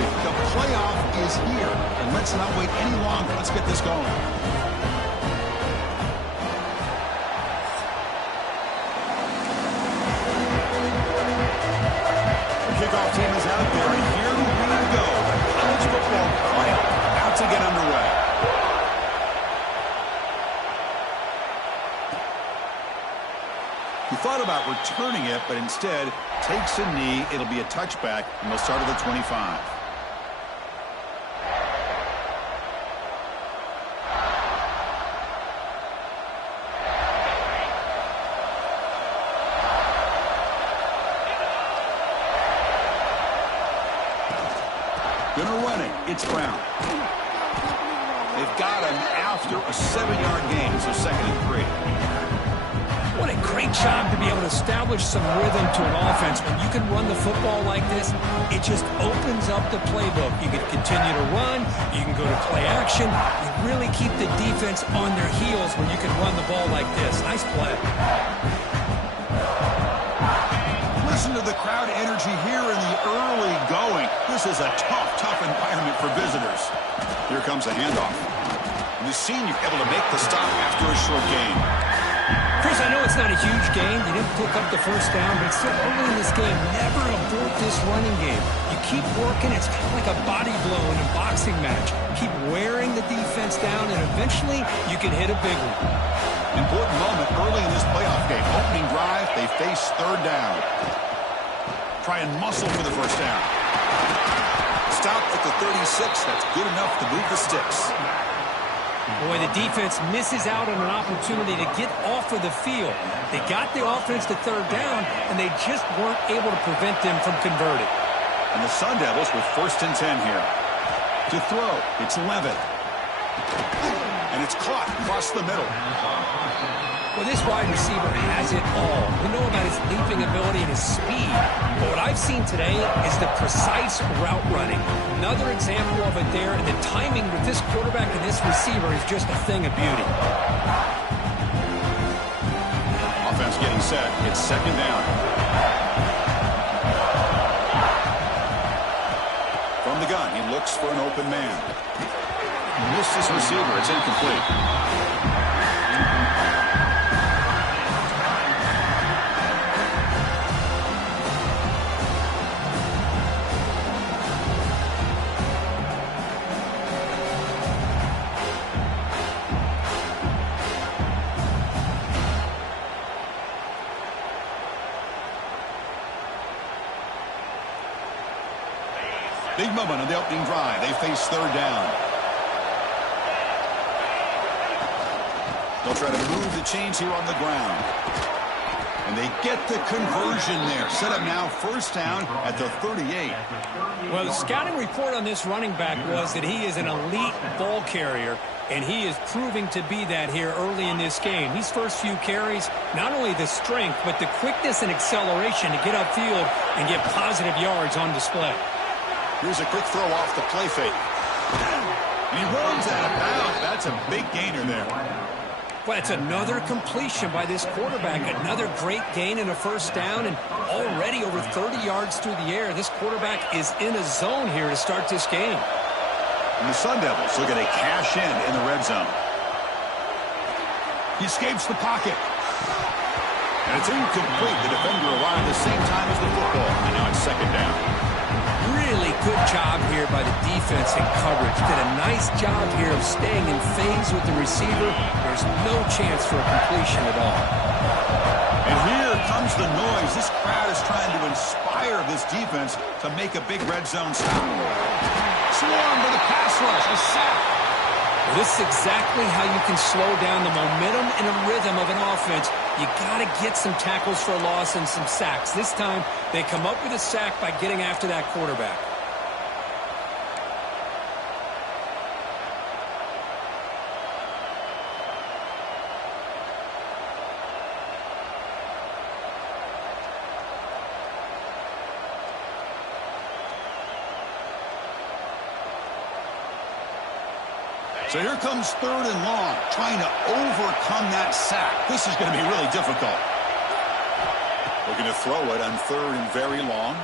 country. The playoff is here, and let's not wait any longer. Let's get this going. The kickoff team is out there, and here we go. The college football playoff about to get underway. He thought about returning it, but instead takes a knee. It'll be a touchback, and they'll start at the 25. Gonna run it. It's Brown. They've got him after a 7-yard gain, so 2nd and 3. What a great job to be able to establish some rhythm to an offense. When you can run the football like this, it just opens up the playbook. You can continue to run. You can go to play action. You really keep the defense on their heels when you can run the ball like this. Nice play. Listen to the crowd energy here in the early going. This is a tough environment for visitors. Here comes a handoff. And the senior able to make the stop after a short gain. Chris, I know it's not a huge game. You didn't pick up the first down, but still early in this game, never abort this running game. You keep working. It's kind of like a body blow in a boxing match. Keep wearing the defense down, and eventually you can hit a big one. Important moment early in this playoff game. Opening drive, they face 3rd down. Try and muscle for the first down. Stop at the 36. That's good enough to move the sticks. Boy, the defense misses out on an opportunity to get off of the field. They got the offense to 3rd down, and they just weren't able to prevent them from converting. And the Sun Devils with 1st and 10 here. To throw, it's Levitt. And it's caught across the middle. Well, this wide receiver has it all. We know about his leaping ability and his speed. But what I've seen today is the precise route running. Another example of it there, and the timing with this quarterback and this receiver is just a thing of beauty. Offense getting set. It's 2nd down. From the gun, he looks for an open man. Missed his receiver. It's incomplete. Big moment on the opening drive. They face 3rd down. They'll try to move the chains here on the ground. And they get the conversion there. Set up now 1st down at the 38. Well, the scouting report on this running back was that he is an elite ball carrier, and he is proving to be that here early in this game. These first few carries, not only the strength, but the quickness and acceleration to get upfield and get positive yards on display. Here's a quick throw off the play fake. And he runs out of bounds. That's a big gainer there. Well, it's another completion by this quarterback. Another great gain in a 1st down, and already over 30 yards through the air. This quarterback is in a zone here to start this game. And the Sun Devils looking to cash in the red zone. He escapes the pocket. And it's incomplete. The defender arrived at the same time as the football. And now it's 2nd down. Really good job here by the defense in coverage. Did a nice job here of staying in phase with the receiver. There's no chance for a completion at all. And here comes the noise. This crowd is trying to inspire this defense to make a big red zone stop. Swarm to the pass rush. A sack. Well, this is exactly how you can slow down the momentum and a rhythm of an offense. You got to get some tackles for a loss and some sacks. This time, they come up with a sack by getting after that quarterback. So here comes 3rd and long, trying to overcome that sack. This is going to be really difficult. Looking to throw it on 3rd and very long.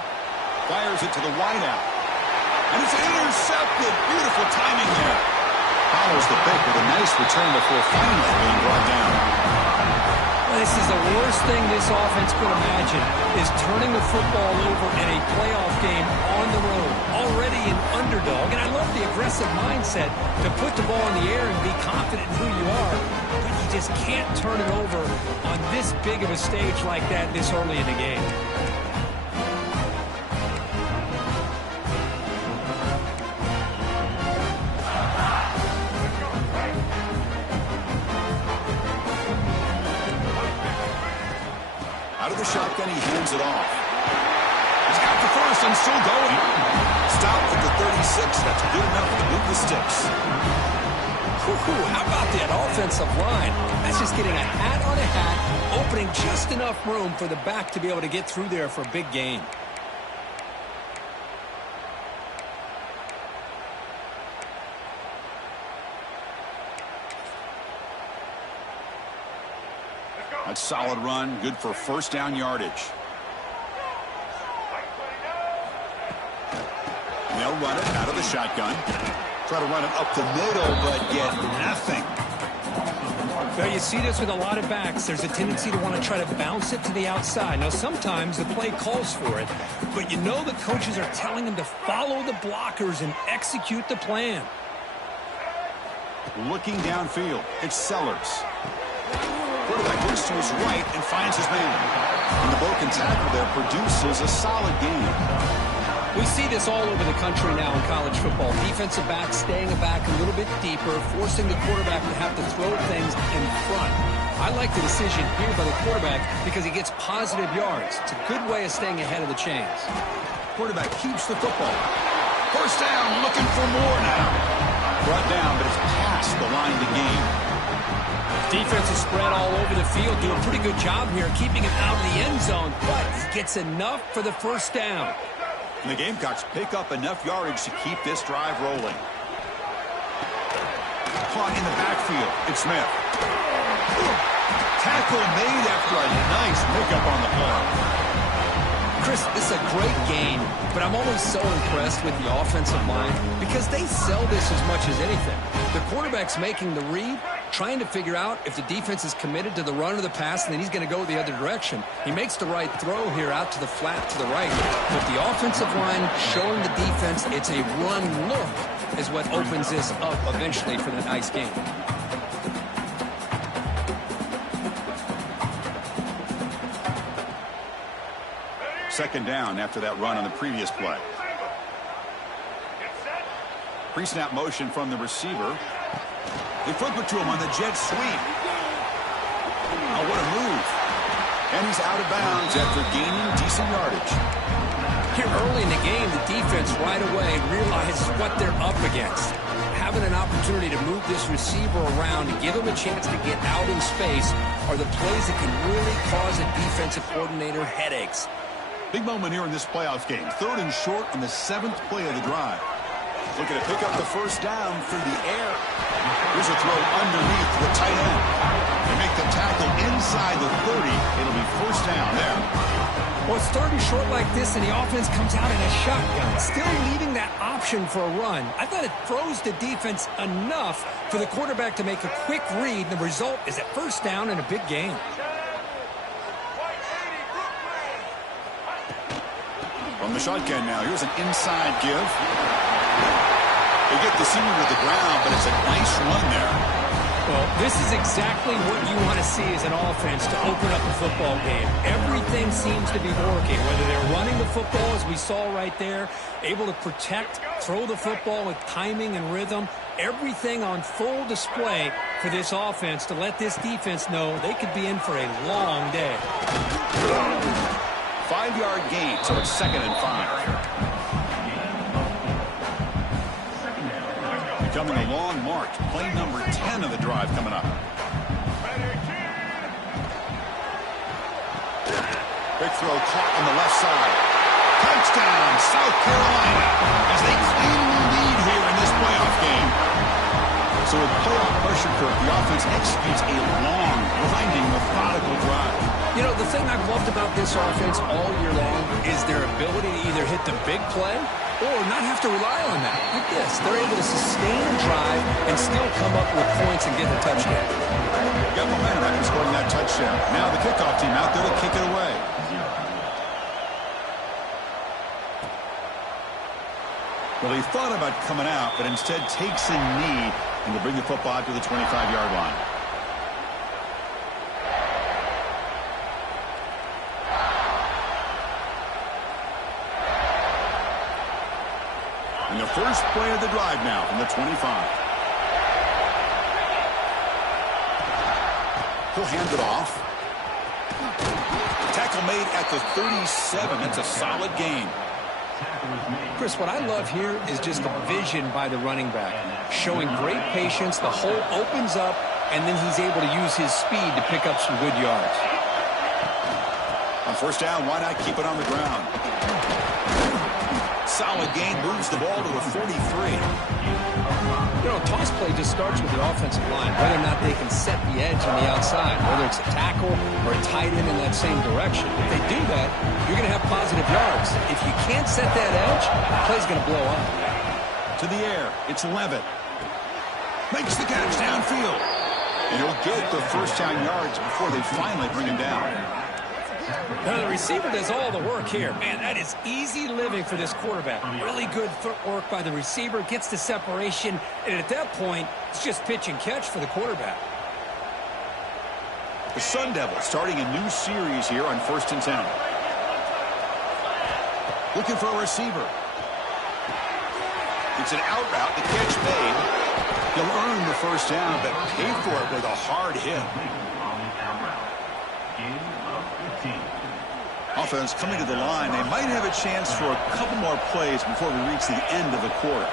Fires it to the wideout. And it's intercepted. Beautiful timing there. Follows the pick with a nice return before finally being brought down. This is the worst thing this offense could imagine, is turning the football over in a playoff game on the road. Already an underdog, and I love the aggressive mindset to put the ball in the air and be confident in who you are, but you just can't turn it over on this big of a stage like that this early in the game. Out of the shotgun, he hands it off. He's got the first and still going. Stopped at the 36. That's good enough to move the sticks. How about that offensive line? That's just getting a hat on a hat, opening just enough room for the back to be able to get through there for a big gain. That's a solid run, good for first down yardage. And they'll run it out of the shotgun. Try to run it up the middle, but get nothing. Well, you see this with a lot of backs. There's a tendency to want to try to bounce it to the outside. Now, sometimes the play calls for it, but you know the coaches are telling them to follow the blockers and execute the plan. Looking downfield, it's Sellers. Quarterback looks to his right and finds his man. And the broken tackle there produces a solid gain. We see this all over the country now in college football. Defensive backs staying back a little bit deeper, forcing the quarterback to have to throw things in front. I like the decision here by the quarterback because he gets positive yards. It's a good way of staying ahead of the chains. Quarterback keeps the football. First down, looking for more now. Brought down, but it's past the line to gain. Defense is spread all over the field, do a pretty good job here keeping him out of the end zone, but he gets enough for the first down. And the Gamecocks pick up enough yardage to keep this drive rolling. Caught in the backfield, it's Smith. Tackle made after a nice pickup on the play. Chris, this is a great game, but I'm always so impressed with the offensive line because they sell this as much as anything. The quarterback's making the read, trying to figure out if the defense is committed to the run or the pass, and then he's going to go the other direction. He makes the right throw here out to the flat to the right. But the offensive line showing the defense it's a run look is what opens this up eventually for the nice game. Second down after that run on the previous play. Pre-snap motion from the receiver. They flip it to him on the jet sweep. Oh, what a move. And he's out of bounds after gaining decent yardage. Here early in the game, the defense right away realizes what they're up against. Having an opportunity to move this receiver around and give him a chance to get out in space are the plays that can really cause a defensive coordinator headaches. Big moment here in this playoff game. Third and short on the 7th play of the drive. Looking to pick up the first down through the air. Here's a throw underneath the tight end. They make the tackle inside the 30. It'll be first down there. Well, it's third and short like this, and the offense comes out in a shotgun, still leaving that option for a run. I thought it froze the defense enough for the quarterback to make a quick read. The result is a first down in a big game. From the shotgun now, here's an inside give. They get the senior to the ground, but it's a nice run there. Well, this is exactly what you want to see as an offense to open up a football game. Everything seems to be working, whether they're running the football, as we saw right there, able to protect, throw the football with timing and rhythm. Everything on full display for this offense to let this defense know they could be in for a long day. 5-yard gain, so it's 2nd and 5. Becoming a long march. Play number 10 of the drive coming up. Big throw caught on the left side. Touchdown, South Carolina, as they claim the lead here in this playoff game. So with playoff pressure curve, the offense executes a long, grinding, methodical drive. You know, the thing I've loved about this offense all year long is their ability to either hit the big play or not have to rely on that. Like this, they're able to sustain a drive and still come up with points and get the touchdown. Got momentum after scoring that touchdown. Now the kickoff team out there to kick it away. Well, he thought about coming out, but instead takes a knee and will bring the football out to the 25-yard line. And the first play of the drive now from the 25. He'll hand it off. Tackle made at the 37. That's a solid gain. Chris, what I love here is just the vision by the running back. Showing great patience. The hole opens up, and then he's able to use his speed to pick up some good yards. On first down, why not keep it on the ground? Solid gain, moves the ball to the 43. You know, a toss play just starts with the offensive line, whether or not they can set the edge on the outside, whether it's a tackle or a tight end in that same direction. If they do that, you're going to have positive yards. If you can't set that edge, the play's going to blow up. To the air, it's Levitt. Makes the catch downfield. And he'll get the first down yards before they finally bring him down. Now, the receiver does all the work here. Man, that is easy living for this quarterback. Really good footwork by the receiver, gets the separation, and at that point, it's just pitch and catch for the quarterback. The Sun Devils starting a new series here on 1st and 10. Looking for a receiver. It's an out route, the catch made. He'll earn the first down, but pay for it with a hard hit. Offense coming to the line. They might have a chance for a couple more plays before we reach the end of the quarter.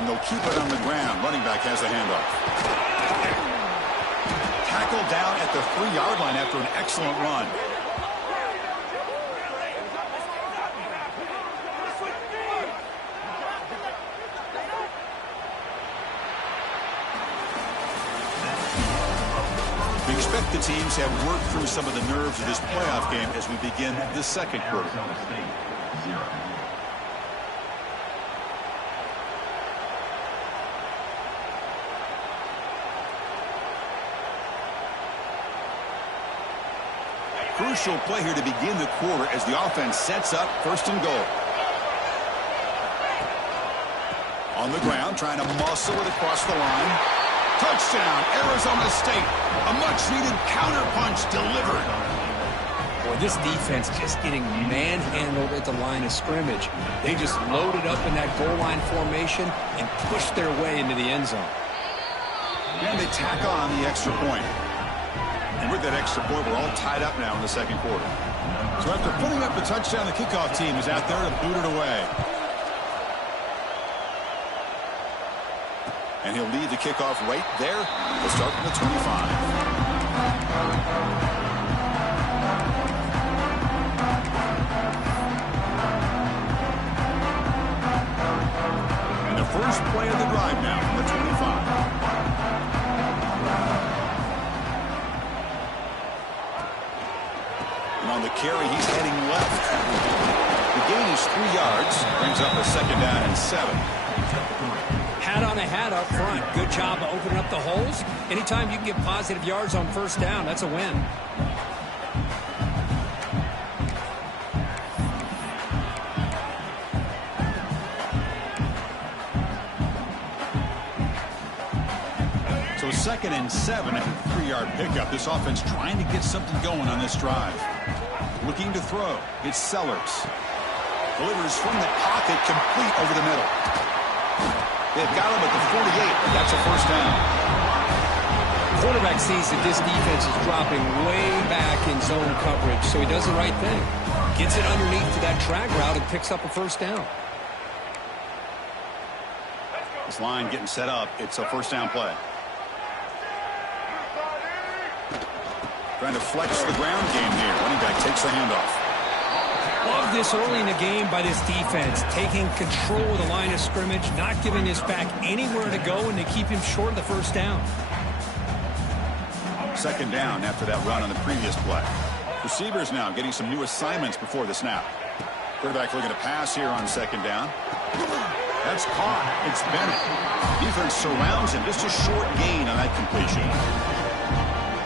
And they'll keep it on the ground. Running back has the handoff. Tackled down at the 3-yard line after an excellent run. We expect the teams have worked through some of the nerves of this playoff game as we begin the second quarter. Crucial play here to begin the quarter as the offense sets up 1st and goal. On the ground, trying to muscle it across the line. Touchdown, Arizona State. A much-needed counterpunch delivered. Boy, this defense just getting manhandled at the line of scrimmage. They just loaded up in that goal line formation and pushed their way into the end zone. And they tack on the extra point. And with that extra point, we're all tied up now in the second quarter. So after putting up the touchdown, the kickoff team is out there to boot it away. And he'll lead the kickoff right there. We'll start from the 25. And the first play of the drive now from the 25. And on the carry, he's heading left. The gain is 3 yards. Brings up a 2nd down and 7. Hat on a hat up front. Good job of opening up the holes. Anytime you can get positive yards on first down, that's a win. So 2nd and 7 at the 3-yard pickup. This offense trying to get something going on this drive. Looking to throw. It's Sellers. Delivers from the pocket, complete over the middle. They've got him at the 48, but that's a first down. Quarterback sees that this defense is dropping way back in zone coverage, so he does the right thing. Gets it underneath to that drag route and picks up a first down. This line getting set up. It's a first down play. Trying to flex the ground game here. Running back takes the handoff. Love this early in the game by this defense, taking control of the line of scrimmage, not giving this back anywhere to go, and they keep him short of the first down. 2nd down after that run on the previous play. Receivers now getting some new assignments before the snap. Quarterback looking to pass here on second down. That's caught. It's Bennett. Defense surrounds him. Just a short gain on that completion.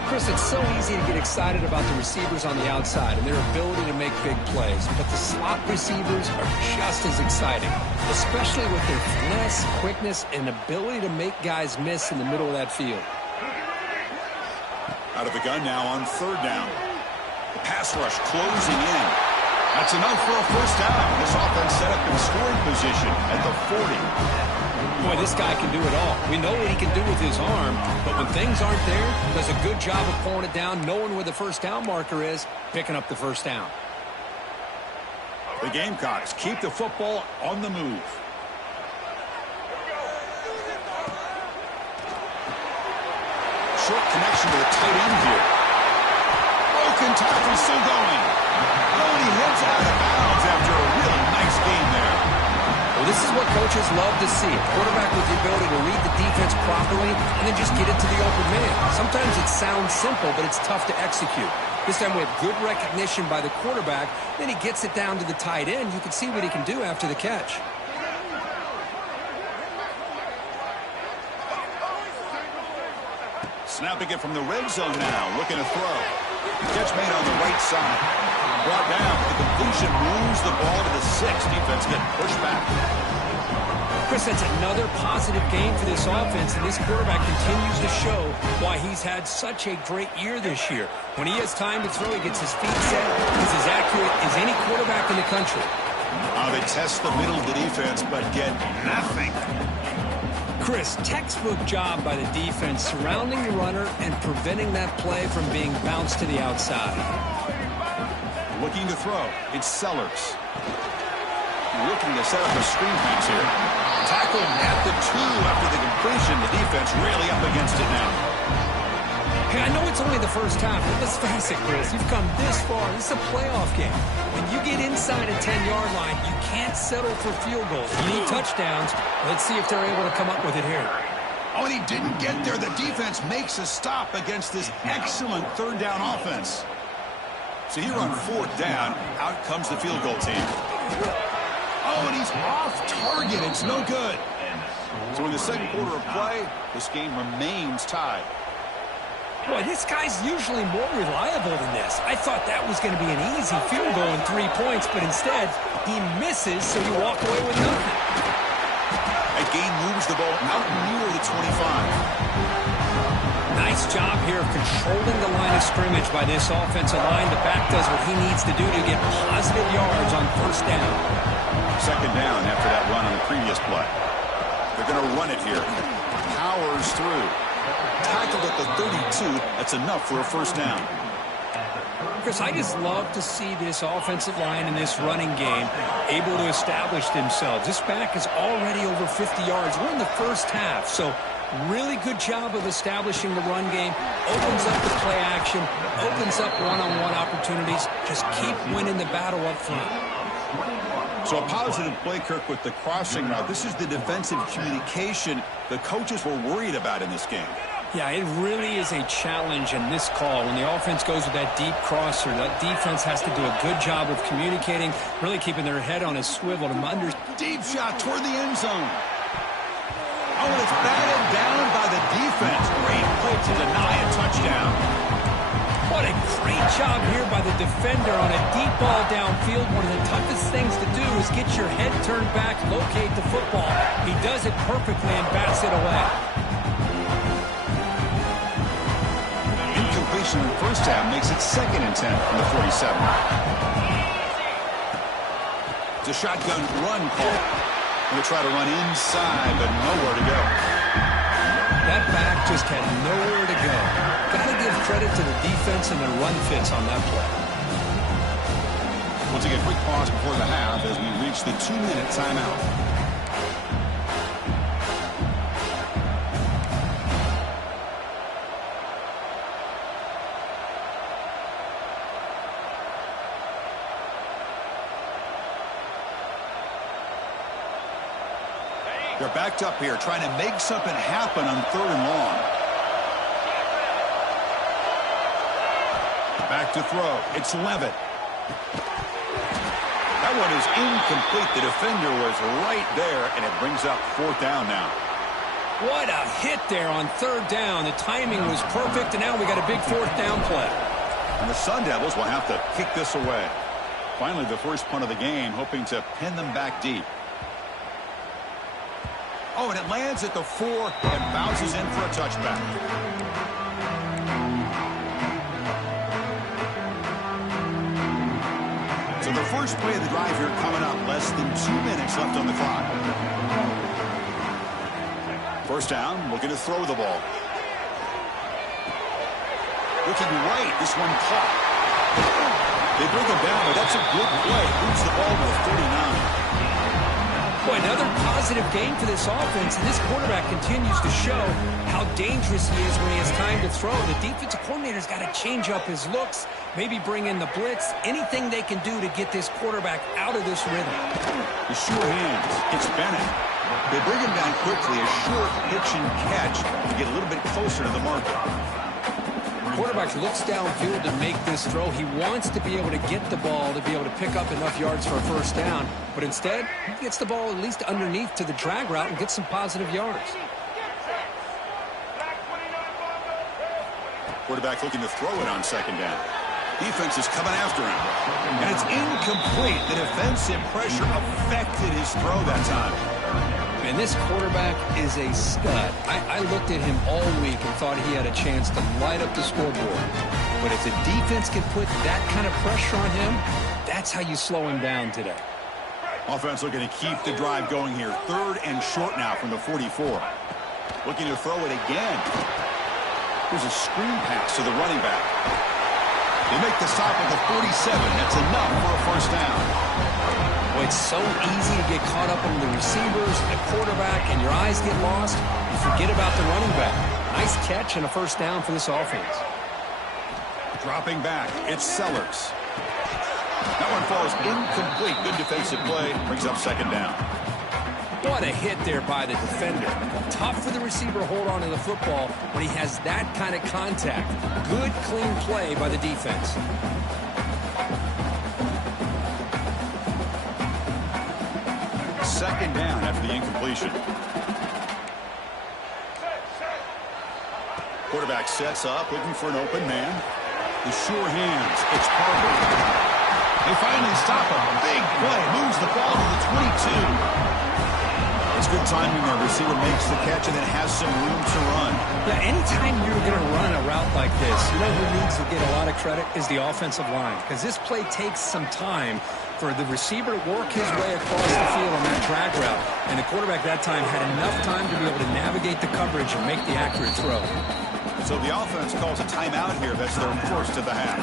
Chris, it's so easy to get excited about the receivers on the outside and their ability to make big plays, but the slot receivers are just as exciting, especially with their finesse, quickness, and ability to make guys miss in the middle of that field. Out of the gun now on third down. The pass rush closing in. That's enough for a first down. This offense set up in scoring position at the 40. Boy, this guy can do it all. We know what he can do with his arm, but when things aren't there, does a good job of pulling it down, knowing where the first down marker is, picking up the first down. The Gamecocks keep the football on the move. Short connection to the tight end here. Broken tackle still going. Oh, and he heads out of bounds after a really nice game there. Well, this is what coaches love to see. A quarterback with the ability to read the defense properly and then just get it to the open man. Sometimes it sounds simple, but it's tough to execute. This time we have good recognition by the quarterback. Then he gets it down to the tight end. You can see what he can do after the catch. Snapping it from the red zone now. Looking to throw. Catch made on the right side. Brought down. The completion moves the ball to the 6. Defense getting pushed back. Chris, that's another positive game for this offense, and this quarterback continues to show why he's had such a great year this year. When he has time to throw, he gets his feet set. He's as accurate as any quarterback in the country. They test the middle of the defense, but get nothing. Chris, textbook job by the defense surrounding the runner and preventing that play from being bounced to the outside. Looking to throw. It's Sellers. Looking to set up a screen pass here. Tackled at the 2 after the completion. The defense really up against it now. Hey, I know it's only the first half, but let's face it, Chris. You've come this far. This is a playoff game. When you get inside a 10-yard line, you can't settle for field goals. You need touchdowns. Let's see if they're able to come up with it here. Oh, and he didn't get there. The defense makes a stop against this excellent third down offense. So here on fourth down, out comes the field goal team. Oh, and he's off target. It's no good. So in the second quarter of play, this game remains tied. Boy, this guy's usually more reliable than this. I thought that was going to be an easy field goal in 3 points, but instead, he misses, so you walk away with nothing. That gain moves the ball out near the 25. Nice job here of controlling the line of scrimmage by this offensive line. The back does what he needs to do to get positive yards on first down. Second down after that run on the previous play. They're going to run it here. Powers through. Tackled at the 32. That's enough for a first down. Chris, I just love to see this offensive line and this running game able to establish themselves. This back is already over 50 yards. We're in the first half, so really good job of establishing the run game. Opens up the play action, opens up one-on-one opportunities. Just keep winning the battle up front. So a positive play, Kirk, with the crossing route. This is the defensive communication the coaches were worried about in this game. Yeah, it really is a challenge in this call. When the offense goes with that deep crosser, that defense has to do a good job of communicating, really keeping their head on a swivel to under. Deep shot toward the end zone. Oh, and it's batted down by the defense. Great play to deny a touchdown. What a great job here by the defender on a deep ball downfield. One of the toughest things to do is get your head turned back, locate the football. He does it perfectly and bats it away. Incompletion in the first half makes it 2nd and 10 from the 47. It's a shotgun run call. Going to try to run inside, but nowhere to go. That back just had nowhere to go. Got to give credit to the defense and the run fits on that play. We'll take a quick pause before the half as we reach the 2-minute timeout. They're backed up here, trying to make something happen on 3rd and long. Back to throw. It's Levitt. That one is incomplete. The defender was right there, and it brings up fourth down now. What a hit there on third down. The timing was perfect, and now we got a big fourth down play. And the Sun Devils will have to kick this away. Finally, the first punt of the game, hoping to pin them back deep. Oh, and it lands at the 4 and bounces in for a touchback. So the first play of the drive here coming up. Less than 2 minutes left on the clock. First down, looking to throw the ball. Looking right, this one caught. They bring him down, but that's a good play. Moves the ball to 39. Boy, another positive game for this offense, and this quarterback continues to show how dangerous he is when he has time to throw. The defensive coordinator's got to change up his looks, maybe bring in the blitz, anything they can do to get this quarterback out of this rhythm. The sure hands. It's Bennett. They bring him down quickly, a short pitch and catch to get a little bit closer to the marker. Quarterback looks downfield to make this throw. He wants to be able to get the ball to be able to pick up enough yards for a first down. But instead, he gets the ball at least underneath to the drag route and gets some positive yards. Quarterback looking to throw it on second down. Defense is coming after him. And it's incomplete. The defensive pressure affected his throw that time. And this quarterback is a stud. I looked at him all week and thought he had a chance to light up the scoreboard. But if the defense can put that kind of pressure on him, that's how you slow him down today. Offense looking to keep the drive going here. Third and short now from the 44. Looking to throw it again. Here's a screen pass to the running back. They make the stop at the 47. That's enough for a first down. Well, it's so easy to get caught up on the receivers, the quarterback, and your eyes get lost. You forget about the running back. Nice catch and a first down for this offense. Dropping back, it's Sellers. That one falls incomplete. Good defensive play. Brings up second down. What a hit there by the defender. Tough for the receiver to hold on to the football when he has that kind of contact. Good, clean play by the defense. Second down after the incompletion. Quarterback sets up, looking for an open man. The sure hands. It's Parker. They finally stop him. Big play. Moves the ball to the 22. It's good timing there. Receiver makes the catch and then has some room to run. Yeah, anytime you're going to run a route like this, you know who needs to get a lot of credit is the offensive line. Because this play takes some time for the receiver to work his way across the field on that drag route. And the quarterback that time had enough time to be able to navigate the coverage and make the accurate throw. So the offense calls a timeout here. That's their first of the half.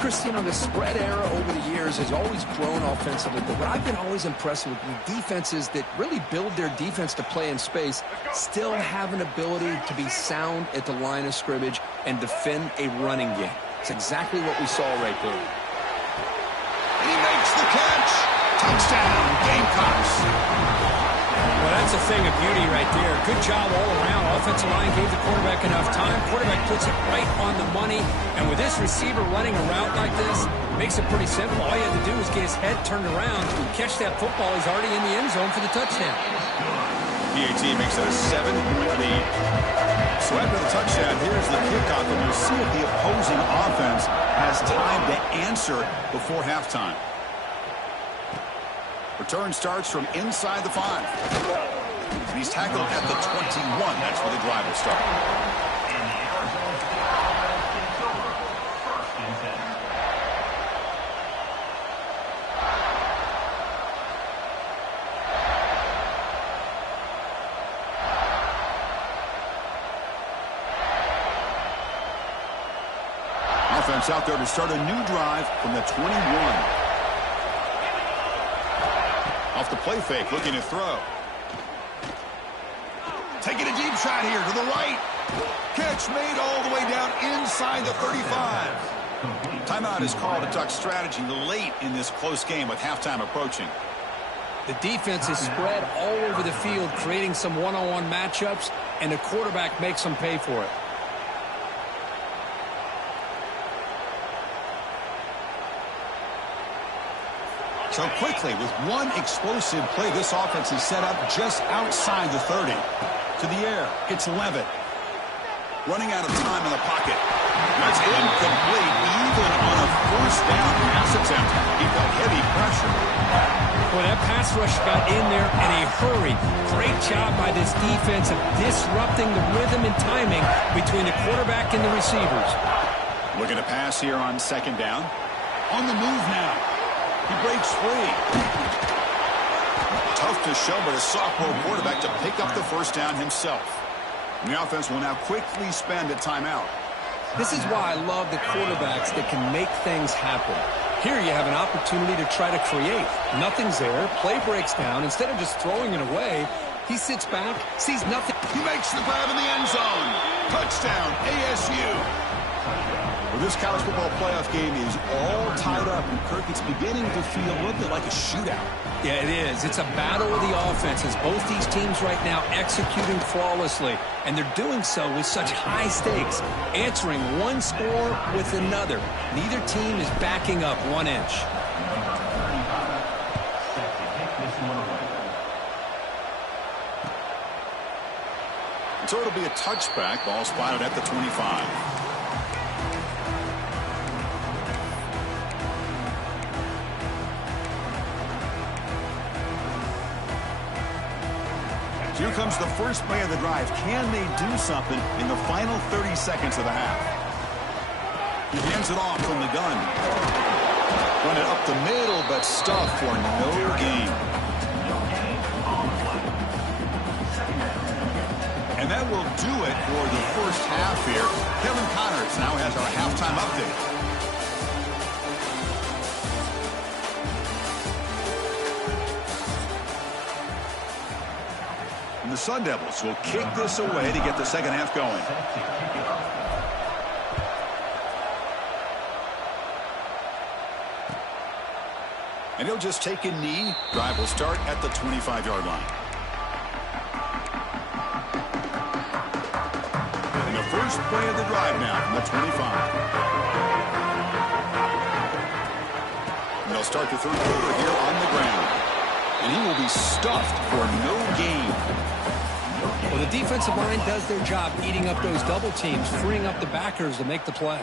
Chris, you know, the spread era over the years has always grown offensively, but what I've been always impressed with defenses that really build their defense to play in space still have an ability to be sound at the line of scrimmage and defend a running game. It's exactly what we saw right there. And he makes the catch. Touchdown, Gamecocks. Well, that's a thing of beauty right there. Good job all around. Offensive line gave the quarterback enough time. Quarterback puts it right on the money. And with this receiver running a route like this, makes it pretty simple. All you have to do is get his head turned around and catch that football. He's already in the end zone for the touchdown. PAT makes it a 7-point lead. So after the touchdown, here's the kickoff, and you'll see if the opposing offense has time to answer before halftime. Return starts from inside the 5. And he's tackled at the 21. That's where the drive will start. Offense out there to start a new drive from the 21. Off the play fake, looking to throw. Taking a deep shot here to the right. Catch made all the way down inside the 35. Timeout is called to duck strategy late in this close game with halftime approaching. The defense is spread all over the field, creating some one-on-one matchups, and the quarterback makes them pay for it. So quickly, with one explosive play, this offense is set up just outside the 30. To the air, it's Levitt. Running out of time in the pocket. That's incomplete, even on a first down pass attempt. He felt heavy pressure. Well, that pass rush got in there in a hurry. Great job by this defense of disrupting the rhythm and timing between the quarterback and the receivers. Looking to pass here on second down. On the move now. He breaks free. Tough to show, but a sophomore quarterback to pick up the first down himself. And the offense will now quickly spend a timeout. This is why I love the quarterbacks that can make things happen. Here you have an opportunity to try to create. Nothing's there. Play breaks down. Instead of just throwing it away, he sits back, sees nothing. He makes the grab in the end zone. Touchdown, ASU. Well, this college football playoff game is all tied up, and Kirk, it's beginning to feel a little bit like a shootout. Yeah, it is. It's a battle of the offenses. Both these teams right now executing flawlessly, and they're doing so with such high stakes, answering one score with another. Neither team is backing up 1 inch. So it'll be a touchback. Ball spotted at the 25. Here comes the first play of the drive. Can they do something in the final 30 seconds of the half? He hands it off from the gun. Run it up the middle, but stuffed for no gain. And that will do it for the first half here. Kevin Connors now has our halftime update. And the Sun Devils will kick this away to get the second half going. And he'll just take a knee. Drive will start at the 25-yard line. And the first play of the drive now from the 25. And they'll start the third quarter here on the ground. And he will be stuffed for no gain. Well, the defensive line does their job eating up those double teams, freeing up the backers to make the play.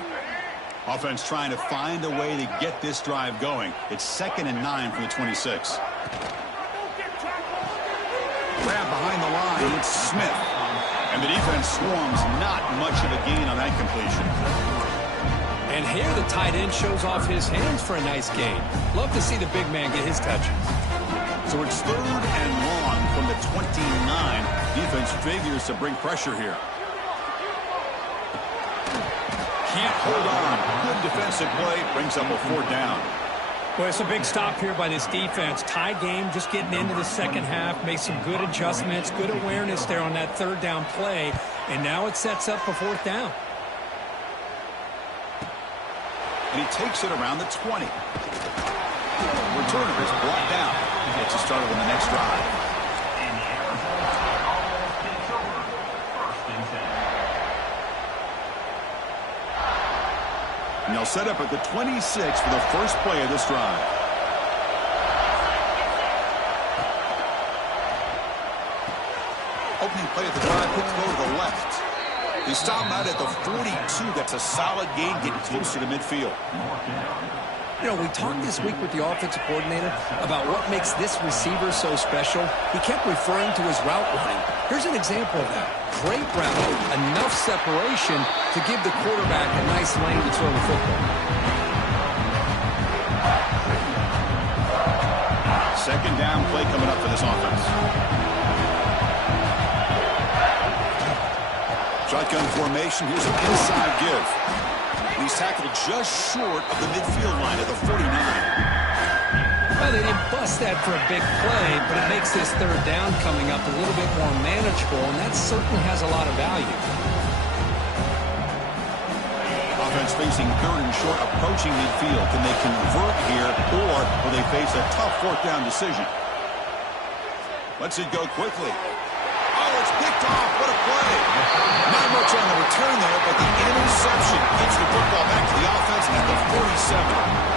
Offense trying to find a way to get this drive going. It's 2nd and 9 from the 26. Grab behind the line. It's Smith. And the defense swarms. Not much of a gain on that completion. And here the tight end shows off his hands for a nice gain. Love to see the big man get his touches. So it's 3rd and long from the 29. Defense figures to bring pressure here. Can't hold on. Good defensive play. Brings up a 4th down. Well, it's a big stop here by this defense. Tie game, just getting into the second half. Made some good adjustments, good awareness there on that 3rd down play. And now it sets up a 4th down. And he takes it around the 20. Returner is brought down. Gets started on the next drive. And they'll set up at the 26 for the first play of this drive. Opening play of the drive, quick throw to the left. They stop him out at the 42. That's a solid gain, getting closer to midfield. You know, we talked this week with the offensive coordinator about what makes this receiver so special. He kept referring to his route running. Here's an example of that. Great route, enough separation to give the quarterback a nice lane to throw the football. 2nd down play coming up for this offense. Shotgun formation. Here's an inside give. He's tackled just short of the midfield line at the 49. Well, they didn't bust that for a big play, but it makes this 3rd down coming up a little bit more manageable, and that certainly has a lot of value. Offense facing 3rd and short, approaching midfield. Can they convert here, or will they face a tough 4th down decision? Lets it go quickly. Oh, it's picked off. What a play. Not much on the return there, but the interception gets the football back to the offense at the 47.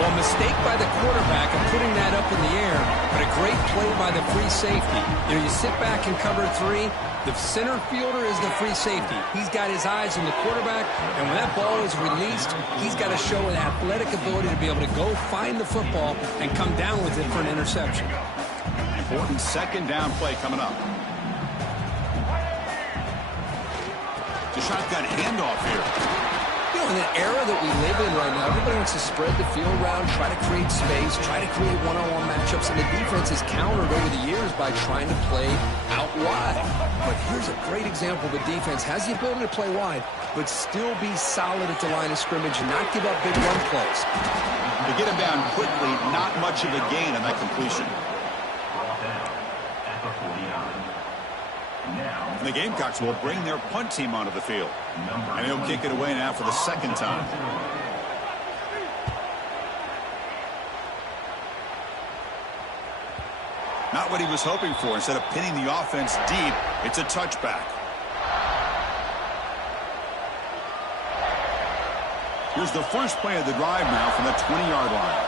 Well, a mistake by the quarterback of putting that up in the air, but a great play by the free safety. You know, you sit back and cover 3. The center fielder is the free safety. He's got his eyes on the quarterback, and when that ball is released, he's got to show an athletic ability to be able to go find the football and come down with it for an interception. Important second down play coming up. It's a shotgun handoff here. You know, in the era that we live in right now, everybody wants to spread the field around, try to create space, try to create one-on-one matchups, and the defense is countered over the years by trying to play out wide. But here's a great example of a defense has the ability to play wide, but still be solid at the line of scrimmage and not give up big run plays. To get him down quickly, not much of a gain on that completion. And the Gamecocks will bring their punt team onto the field. And he'll kick it away now for the second time. Not what he was hoping for. Instead of pinning the offense deep, it's a touchback. Here's the first play of the drive now from the 20-yard line.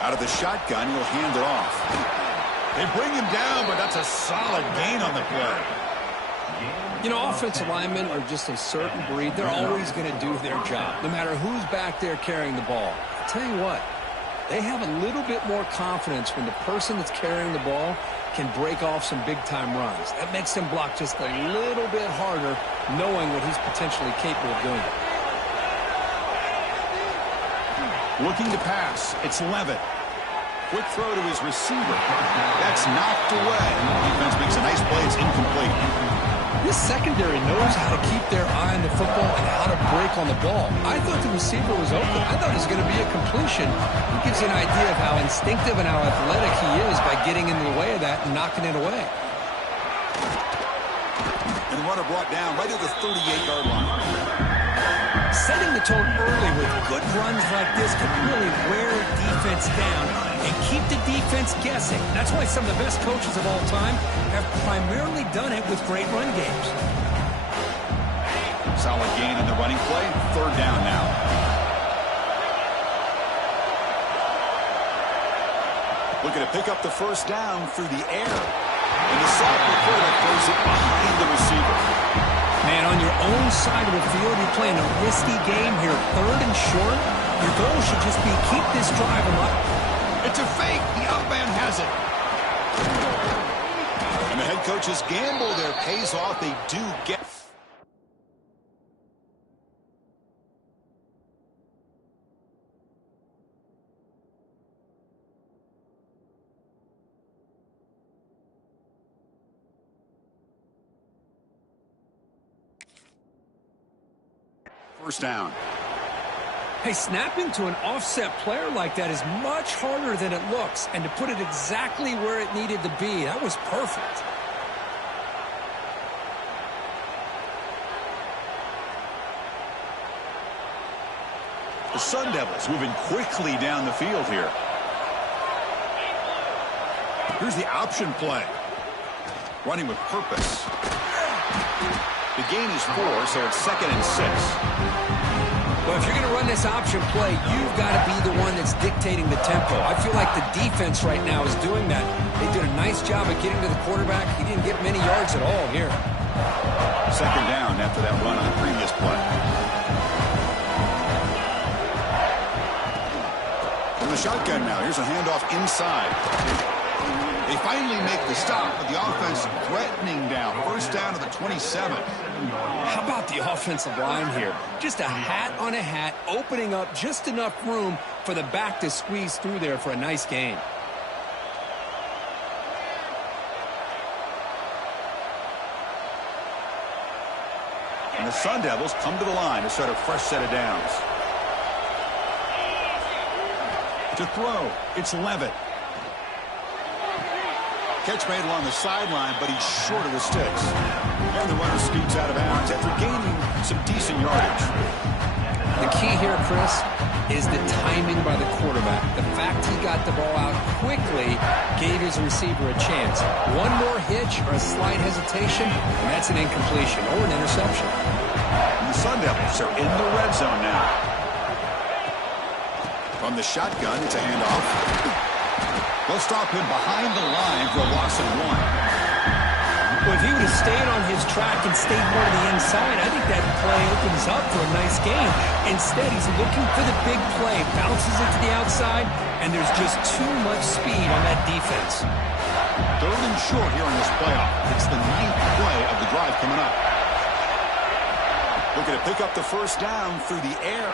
Out of the shotgun, he'll hand it off. They bring him down, but that's a solid gain on the play. You know, offensive linemen are just a certain breed. They're always going to do their job, no matter who's back there carrying the ball. I'll tell you what, they have a little bit more confidence when the person that's carrying the ball can break off some big-time runs. That makes them block just a little bit harder, knowing what he's potentially capable of doing. Looking to pass. It's Levitt. Quick throw to his receiver. That's knocked away. Defense makes a nice play. It's incomplete. This secondary knows how to keep their eye on the football and how to break on the ball. I thought the receiver was open. I thought it was going to be a completion. It gives you an idea of how instinctive and how athletic he is by getting in the way of that and knocking it away. And the runner brought down right at the 38-yard line. Setting the tone early with good runs like this can really wear a defense down and keep the defense guessing. That's why some of the best coaches of all time have primarily done it with great run games. Solid gain on the running play. Third down now. Looking to pick up the first down through the air. And the sophomore quarterback throws it behind the receiver. Man, on your own side of the field, you're playing a risky game here. Third and short, your goal should just be keep this drive alive. It's a fake. The up man has it. And the head coach's gamble there pays off. They do get... First down. Hey, snapping to an offset player like that is much harder than it looks. And to put it exactly where it needed to be, that was perfect. The Sun Devils moving quickly down the field here. Here's the option play. Running with purpose. The gain is 4, so it's 2nd and 6. Well, if you're going to run this option play, you've got to be the one that's dictating the tempo. I feel like the defense right now is doing that. They did a nice job of getting to the quarterback. He didn't get many yards at all here. Second down after that run on the previous play. From the shotgun now, here's a handoff inside. They finally make the stop, but the offense threatening down. First down to the 27. How about the offensive line here? Just a hat on a hat, opening up just enough room for the back to squeeze through there for a nice gain. And the Sun Devils come to the line to start a fresh set of downs. To throw, it's Levitt. Catch made along the sideline, but he's short of the sticks. And the runner scoots out of bounds after gaining some decent yardage. The key here, Chris, is the timing by the quarterback. The fact he got the ball out quickly gave his receiver a chance. One more hitch or a slight hesitation, and that's an incompletion or an interception. And the Sun Devils are in the red zone now. From the shotgun, it's a handoff. They'll stop him behind the line for a loss of 1. Well, if he would have stayed on his track and stayed more to the inside, I think that play opens up for a nice game. Instead, he's looking for the big play, bounces it to the outside, and there's just too much speed on that defense. 3rd and short here in this playoff. It's the 9th play of the drive coming up. Looking to pick up the first down through the air.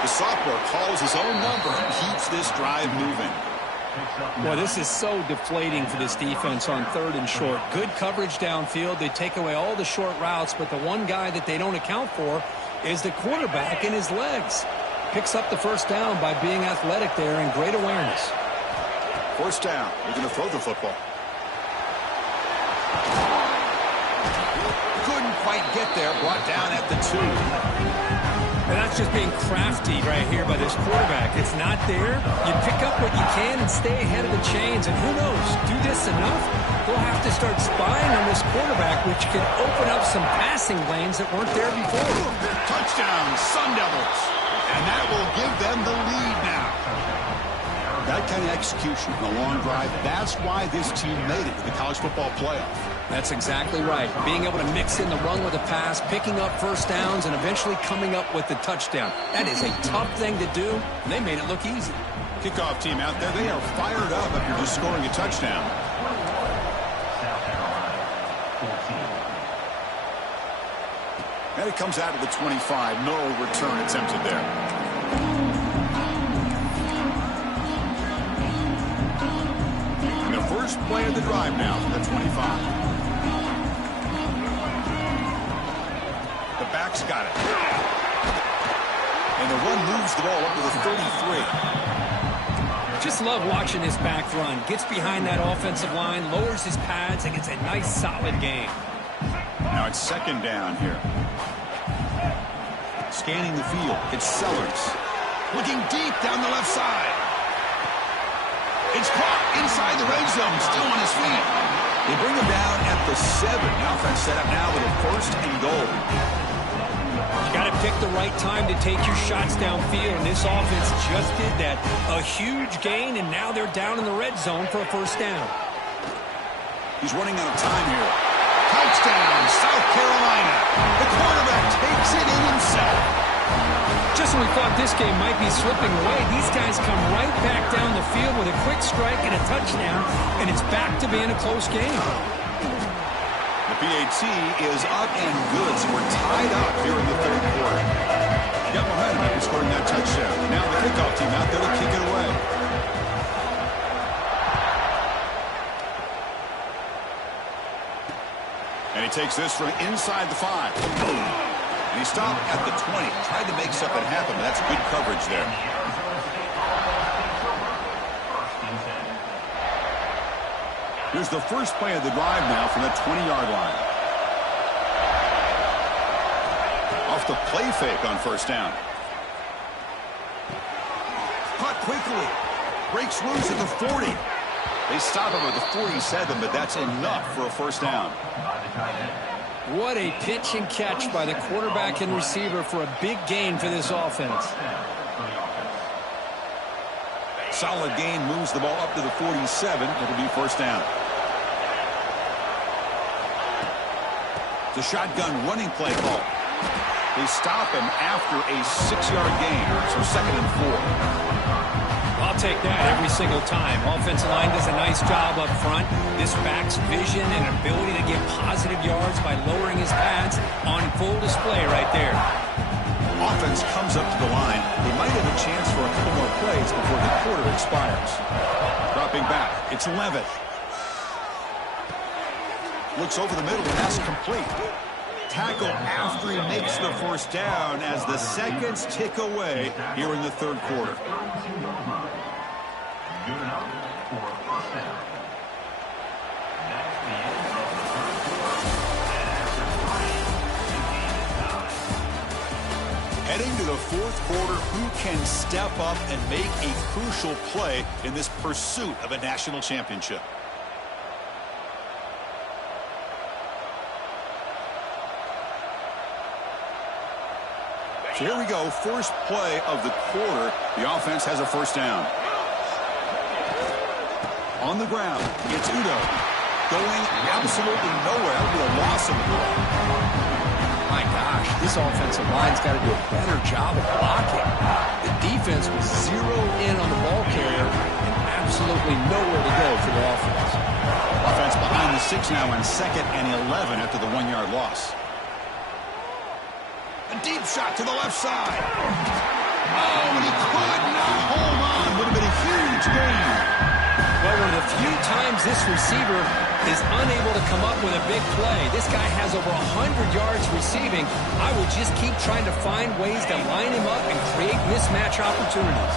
The sophomore calls his own number and keeps this drive moving. Well, this is so deflating for this defense on 3rd and short. Good coverage downfield. They take away all the short routes, but the one guy that they don't account for is the quarterback and his legs. Picks up the first down by being athletic there and great awareness. First down. They're going to throw the football. Couldn't quite get there. Brought down at the 2. And that's just being crafty right here by this quarterback. It's not there. You pick up what you can and stay ahead of the chains. And who knows, do this enough, they'll have to start spying on this quarterback, which can open up some passing lanes that weren't there before. Touchdown, Sun Devils. And that will give them the lead now. That kind of execution on a long drive, that's why this team made it to the college football playoff. That's exactly right. Being able to mix in the run with a pass, picking up first downs, and eventually coming up with the touchdown. That is a tough thing to do, and they made it look easy. Kickoff team out there, they are fired up after just scoring a touchdown. And it comes out of the 25. No return attempted there. And the first play of the drive now from the 25. The back's got it. And the run moves the ball up to the 33. Just love watching this back run. Gets behind that offensive line, lowers his pads, and gets a nice solid gain. Now it's second down here. Scanning the field. It's Sellers. Looking deep down the left side. It's caught inside the red zone. Still on his feet. They bring him down at the 7. Now offense set up now with a 1st and goal. You got to pick the right time to take your shots downfield, and this offense just did that. A huge gain, and now they're down in the red zone for a first down. He's running out of time here. Touchdown, South Carolina. The quarterback takes it in himself. Just when we thought this game might be slipping away, these guys come right back down the field with a quick strike and a touchdown, and it's back to being a close game. The PAT is up and good, so we're tied up here in the 3rd quarter. Got momentum after scoring that touchdown. Now the kickoff team out there to kick it away. And he takes this from inside the 5. And he stopped at the 20. Tried to make something happen, but that's good coverage there. Here's the first play of the drive now from the 20-yard line. Off the play fake on first down. Caught quickly. Breaks loose at the 40. They stop him at the 47, but that's enough for a first down. What a pitch and catch by the quarterback and receiver for a big gain for this offense. Solid gain, moves the ball up to the 47. It'll be first down. The shotgun running play call. They stop him after a 6-yard gain, so 2nd and 4. I'll take that every single time. Offensive line does a nice job up front. This back's vision and ability to get positive yards by lowering his pads on full display right there. Offense comes up to the line. They might have a chance for a couple more plays before the quarter expires. Dropping back. It's Levitt. Looks over the middle, and that's complete. Tackle after he makes the first down as the seconds tick away here in the 3rd quarter. Heading to the 4th quarter, who can step up and make a crucial play in this pursuit of a national championship? So here we go, first play of the quarter. The offense has a first down. On the ground, it's Udo. Going absolutely nowhere. That would be a loss of the ball. My gosh, this offensive line's got to do a better job of blocking. The defense was zeroed in on the ball carrier and absolutely nowhere to go for the offense. Offense behind the 6 now on 2nd and 11 after the 1-yard loss. A deep shot to the left side. Oh, and he could not hold on. Would have been a huge gain. Well, one of the few times this receiver is unable to come up with a big play. This guy has over 100 yards receiving. I would just keep trying to find ways to line him up and create mismatch opportunities.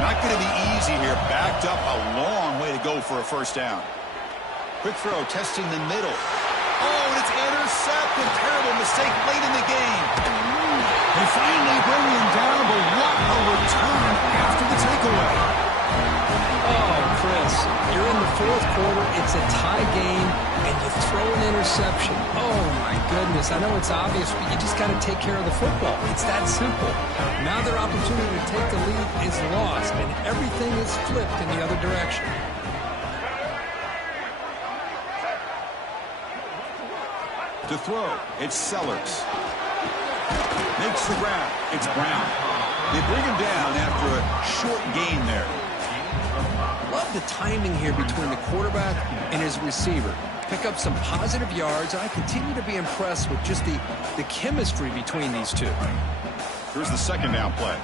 Not going to be easy here. Backed up a long way to go for a first down. Quick throw, testing the middle. Oh, and it's intercepted. Terrible mistake late in the game. They finally bring him down, but what a return after the takeaway. Oh, Chris, you're in the 4th quarter. It's a tie game, and you throw an interception. Oh, my goodness. I know it's obvious, but you just got to take care of the football. It's that simple. Now their opportunity to take the lead is lost, and everything is flipped in the other direction. To throw, it's Sellers. Makes the grab. It's Brown. They bring him down after a short gain there. Love the timing here between the quarterback and his receiver. Pick up some positive yards, and I continue to be impressed with just the chemistry between these two. Here's the 2nd down play.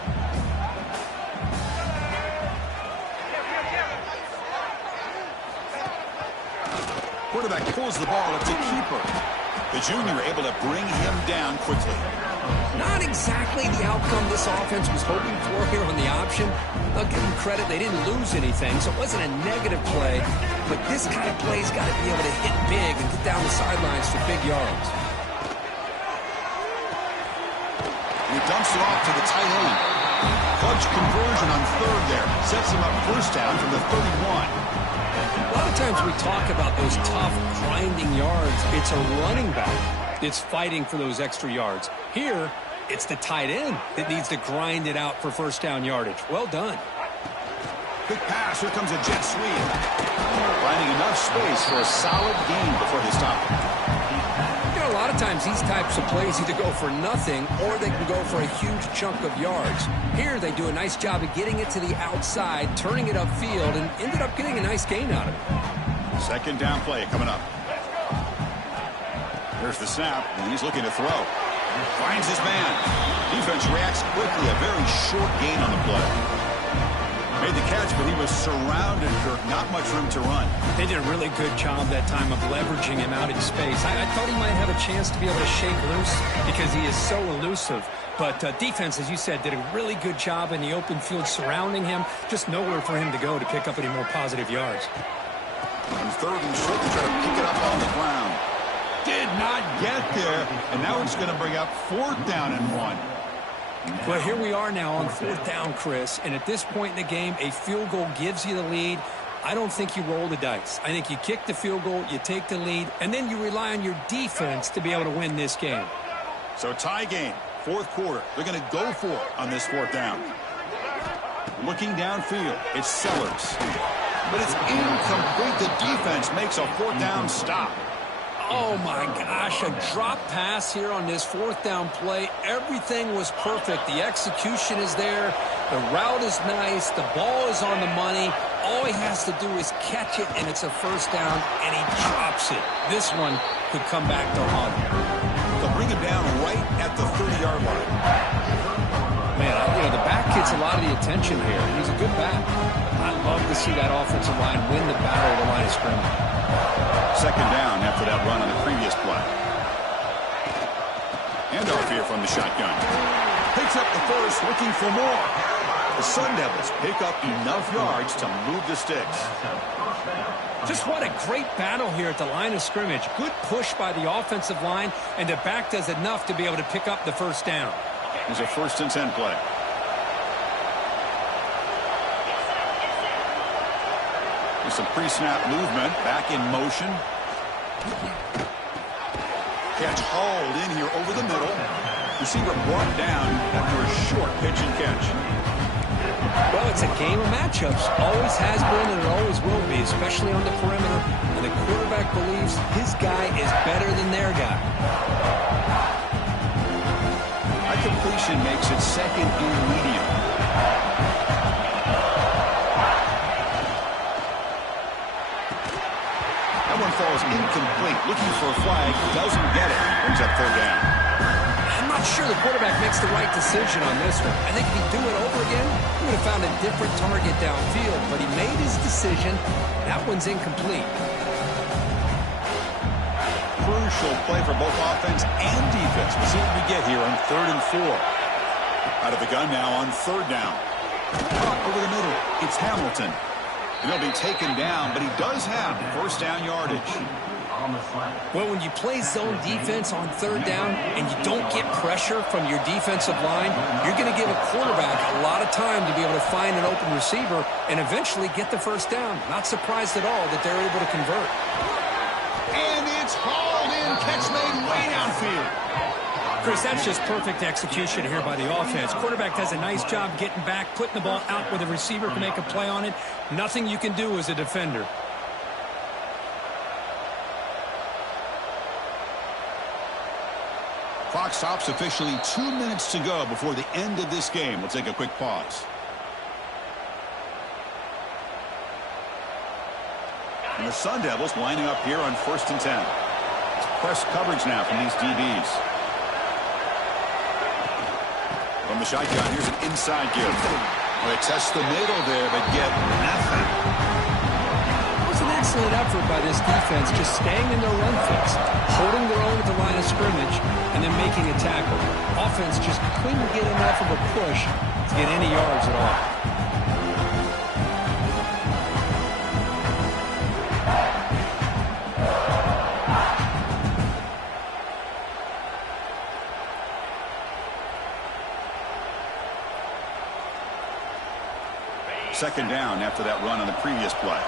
Quarterback pulls the ball. It's a keeper. The junior able to bring him down quickly. Not exactly the outcome this offense was hoping for here on the option. I'll give them credit. They didn't lose anything, so it wasn't a negative play. But this kind of play's got to be able to hit big and get down the sidelines for big yards. He dumps it off to the tight end. Clutch conversion on 3rd there. Sets him up first down from the 31. A lot of times we talk about those tough, grinding yards. It's a running back that's fighting for those extra yards. Here, it's the tight end that needs to grind it out for first down yardage. Well done. Quick pass. Here comes a jet sweep. Finding enough space for a solid gain before they stop. You know, a lot of times these types of plays either go for nothing or they can go for a huge chunk of yards. Here they do a nice job of getting it to the outside, turning it upfield, and ended up getting a nice gain out of it. 2nd down play coming up. There's the snap, and he's looking to throw. Finds his man. Defense reacts quickly. A very short gain on the play. Made the catch, but he was surrounded, Kirk. Not much room to run. They did a really good job that time of leveraging him out in space. I thought he might have a chance to be able to shake loose because he is so elusive. But defense, as you said, did a really good job in the open field surrounding him. Just nowhere for him to go to pick up any more positive yards. On 3rd and short, try to pick it up on the ground. Did not get there, and now it's going to bring up 4th down and 1. Well, here we are now on 4th down, Chris, and at this point in the game, a field goal gives you the lead. I don't think you roll the dice. I think you kick the field goal, you take the lead, and then you rely on your defense to be able to win this game. So tie game, 4th quarter. They're going to go for it on this 4th down. Looking downfield, it's Sellers. But it's incomplete. The defense makes a 4th down stop. Oh, my gosh, a drop pass here on this 4th down play. Everything was perfect. The execution is there. The route is nice. The ball is on the money. All he has to do is catch it, and it's a first down, and he drops it. This one could come back to haunt him. They'll bring him down right at the 30-yard line. Man, you know, the back gets a lot of the attention here. He's a good back. I love to see that offensive line win the battle of the line of scrimmage. 2nd down after that run on the previous play. Handoff here from the shotgun. Picks up the first, looking for more. The Sun Devils pick up enough yards to move the sticks. Just what a great battle here at the line of scrimmage. Good push by the offensive line, and the back does enough to be able to pick up the first down. Here's a 1st and 10 play. There's some pre-snap movement, back in motion. Catch hauled in here over the middle. Receiver brought down after a short pitch and catch. Well, it's a game of matchups. Always has been and it always will be, especially on the perimeter. And the quarterback believes his guy is better than their guy. A completion makes it second and medium. That one falls incomplete. Looking for a flag. Doesn't get it. Brings up third down. I'm not sure the quarterback makes the right decision on this one. I think if he'd do it over again, he would have found a different target downfield. But he made his decision. That one's incomplete. Crucial play for both offense and defense. We'll see what we get here on 3rd and 4. Out of the gun now on 3rd down. Over the middle, it's Hamilton. He'll be taken down, but he does have first down yardage. Well, when you play zone defense on 3rd down and you don't get pressure from your defensive line, you're going to give a quarterback a lot of time to be able to find an open receiver and eventually get the first down. Not surprised at all that they're able to convert. And it's hauled in. Catch made way downfield. Chris, that's just perfect execution here by the offense. Quarterback does a nice job getting back, putting the ball out where the receiver can make a play on it. Nothing you can do as a defender. Clock stops officially 2 minutes to go before the end of this game. We'll take a quick pause. And the Sun Devils lining up here on 1st and 10. It's press coverage now from these DBs. From the shotgun, here's an inside give. Well, they test the middle there, but get nothing. It was an excellent effort by this defense, just staying in their run fix, holding their own at the line of scrimmage, and then making a tackle. Offense just couldn't get enough of a push to get any yards at all. Second down after that run on the previous play.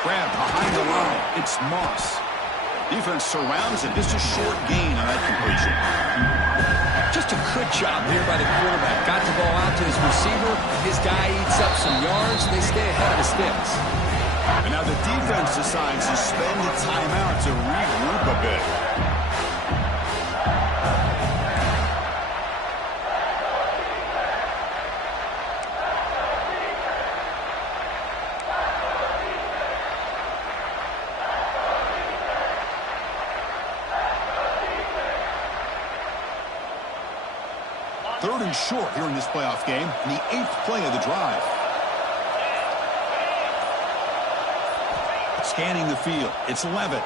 Grab behind the line. It's Moss. Defense surrounds it. Just a short gain on that completion. Just a good job here by the quarterback. Got the ball out to his receiver. His guy eats up some yards. They stay ahead of the sticks. And now the defense decides to spend a timeout to regroup a bit. Third and short here in this playoff game, in the 8th play of the drive. Scanning the field, it's Levitt.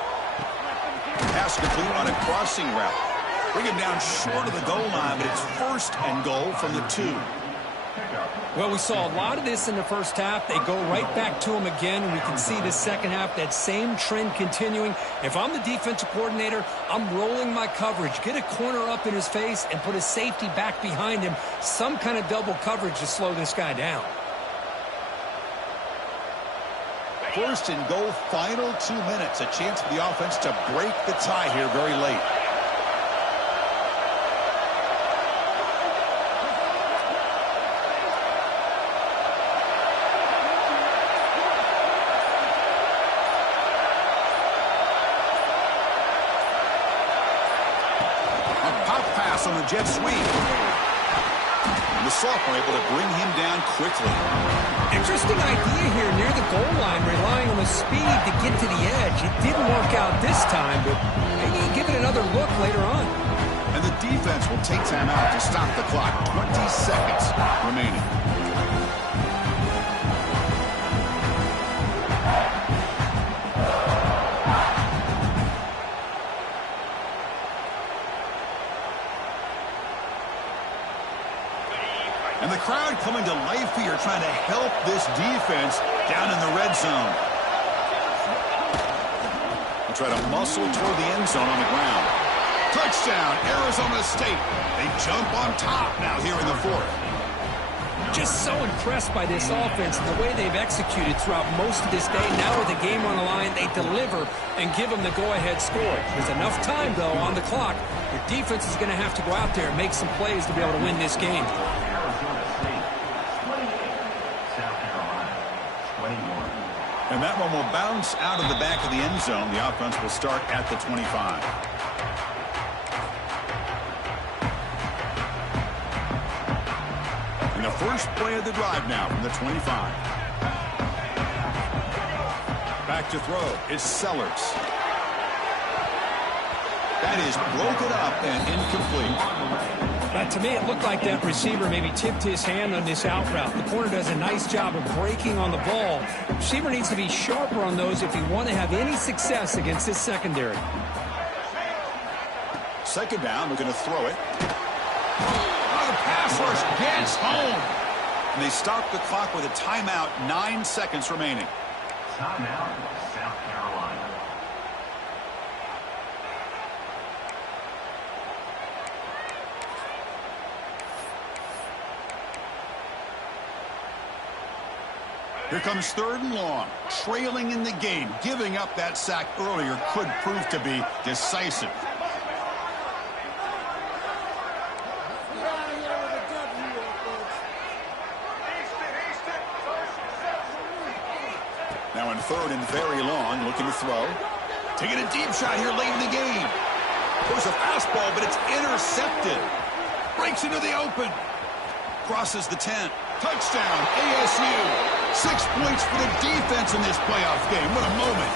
Pass complete on a crossing route. Bring him down short of the goal line, but it's 1st and goal from the 2. Well, we saw a lot of this in the first half. They go right back to him again, and we can see the second half, that same trend continuing. If I'm the defensive coordinator, I'm rolling my coverage. Get a corner up in his face and put a safety back behind him. Some kind of double coverage to slow this guy down. 1st and goal, final 2 minutes. A chance for the offense to break the tie here very late. On the jet sweep. And the sophomore able to bring him down quickly. Interesting idea here near the goal line, relying on the speed to get to the edge. It didn't work out this time, but maybe give it another look later on. And the defense will take time out to stop the clock. 20 seconds remaining. And the crowd coming to life here, trying to help this defense down in the red zone. We'll try to muscle toward the end zone on the ground. Touchdown, Arizona State. They jump on top now here in the fourth. Just so impressed by this offense and the way they've executed throughout most of this day. Now with the game on the line, they deliver and give them the go-ahead score. There's enough time, though, on the clock. Your defense is going to have to go out there and make some plays to be able to win this game. And that one will bounce out of the back of the end zone. The offense will start at the 25. And the first play of the drive now from the 25. Back to throw. It's Sellers. That is broken up and incomplete. But to me, it looked like that receiver maybe tipped his hand on this out route. The corner does a nice job of breaking on the ball. The receiver needs to be sharper on those if you want to have any success against this secondary. Second down, we're going to throw it. The pass rush gets home. And they stop the clock with a timeout, 9 seconds remaining. Timeout, South Carolina. Here comes third and long. Trailing in the game. Giving up that sack earlier could prove to be decisive. Now in third and very long, looking to throw. Taking a deep shot here late in the game. There's a fastball, but it's intercepted. Breaks into the open. Crosses the 10. Touchdown, ASU. 6 points for the defense in this playoff game. What a moment.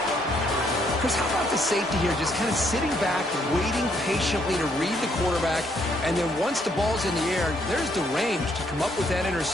Chris, how about the safety here? Just kind of sitting back, waiting patiently to read the quarterback. And then once the ball's in the air, there's the range to come up with that interception.